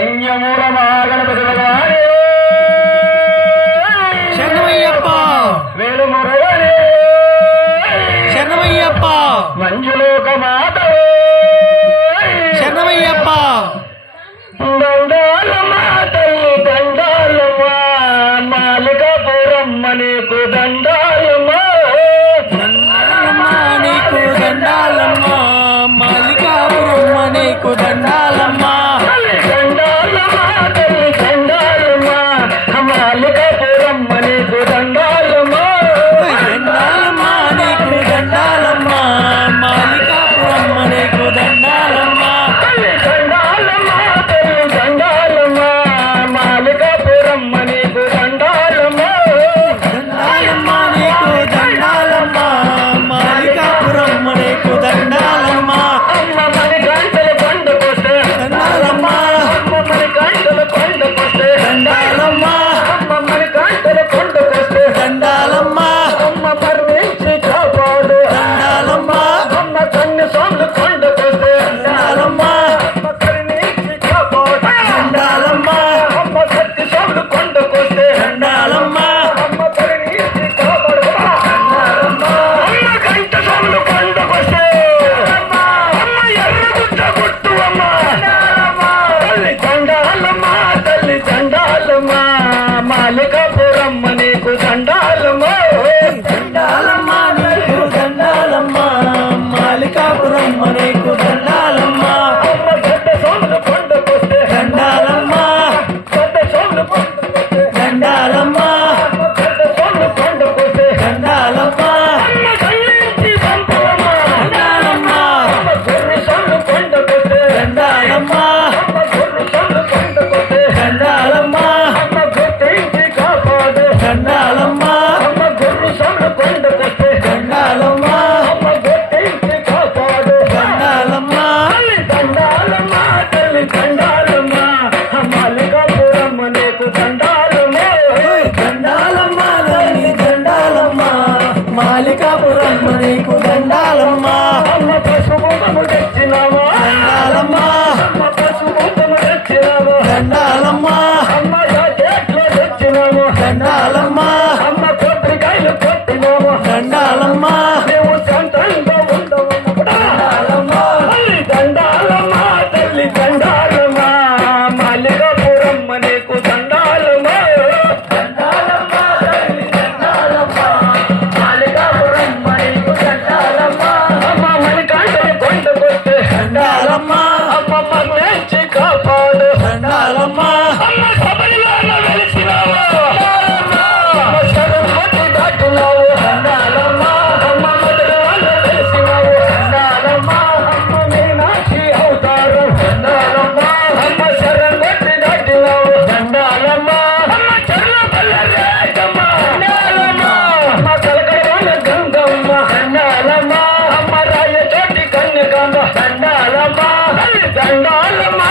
కన్యమూలమా గణపతి భగవానే శరణమయ్యప్ప వేలుమురగనే శరణమయ్యప్ప మంజులోక మాతవే శరణమయ్యప్ప దండాలమ్మా తల్లి దండాలమ్మా మాలికాపురమ్మ నీకు దండాలమ్మా దండాలమ్మా నీకు దండాలమ్మా మాలికాపురమ్మ నీకు దండాలమ్మా దండాలమ్మా తల్లి దండాలమ్మా మాలికాపురమ్మ నీకు దండాలమ్మా దండాలమ్మా నీకు దండాలమ్మా మాలికాపురమ్మ నీకు దండాలమ్మా దండాలమ్మా తల్లి దండాలమ్మా మాలికాపురమ్మ నీకు దండాలమ్మా దండాలమ్మా నీకు దండాలమ్మా మాలికాపురమ్మ నీకు దండాలమ్మా అమ్మ మరి గంటలు కొండకొస్తే దండాలమ్మా అమ్మ మరి గంటలు కొండకొస్తే దండాలమ్మా అమ్మ మరి గంటలు కొండకొస్తే దండాలమ్మా అమ్మ పర్వించి కాపాడు దండాలమ్మా అమ్మ కన్ను సొంత కొండకొస్తే దండాలమ్మా అమ్మ కరుణించి కాపాడు దండాలమ్మా అమ్మ కత్తి సొంత కొండకొస్తే దండాలమ్మా అమ్మ కరుణించి కాపాడు దండాలమ్మా అమ్మ గంట సొంత కొండకొస్తే అమ్మ ఎర్రగుట్ట గుట్టు అమ్మ తల్లి దండాలమ్మా తల్లి దండాలమ్మా మాలికాపురమ్మ నీకు దండాలమ్మా దండాలమ్మా నీకు దండాలమ్మా మాలికాపురమ్మ నీకు దండాలమ్మా అమ్మ గడ్డ సొంత కొండకొస్తే దండాలమ్మా గడ్డ సొంత కొండకొస్తే దండాలమ్మా అమ్మ గడ్డ సొంత కొండకొస్తే దండాలమ్మా అమ్మ కళ్ళించి పంపవమ్మా దండాలమ్మా అమ్మ గొర్రె సొంత కొండకొస్తే దండాలమ్మా అమ్మ గొర్రె సొంత కొండకొస్తే దండాలమ్మా అమ్మ గుర్తించి కాపాడు దండాలమ్మా అమ్మ గొర్రె సొంత కొండకొస్తే దండాలమ్మా అమ్మ గుర్తించి కాపాడు దండాలమ్మా తల్లి దండాలమ్మా తల్లి దండాలమ్మా మాలికాపురమ్మ నీకు దండాలమ్మా దండాలమ్మా తల్లి దండాలమ్మా మాలికాపురమ్మ నీకు దండాలమ్మా అమ్మ పశుభూతము తెచ్చినావా దండాలమ్మా అమ్మ పశుభూతము తెచ్చినావా దండాలమ్మా అమ్మ చెట్లు తెచ్చినాము దండాలమ్మా అమ్మ కొబ్బరికాయలు కొట్టినాము దండాలమ్మా నువ్వు సంతంగా ఉండవు దండాలమ్మా తల్లి దండాలమ్మా తల్లి దండాలమ్మా మాలికాపురమ్మ నీకు దండాలమ్మా దండాలమ్మా తల్లి దండాలమ్మా మాలికాపురమ్మ నీకు దండాలమ్మా అమ్మ మణికంఠని కొండకొస్తే దండాలమ్మా అమ్మ పర్ణించి కాపాడు దండాలమ్మా అమ్మ శబరిలో వెలిసినావు అమ్మ శరణమతి దాటినావు దండాలమ్మా అమ్మ మధురలో వెలిసినావు దండాలమ్మా అమ్మ మీనాక్షి అవుతారు దండాలమ్మా అమ్మ శరణమతి దాటినావు దండాలమ్మా అమ్మ చర్లపల్ల రేఖమ్మ దండాలమ్మా అమ్మ కలకడవాన గంగమ్మ దండాలమ్మా అమ్మ రాయ చోటి కన్యకమ్మ దండాలమ్మా దండాలమ్మా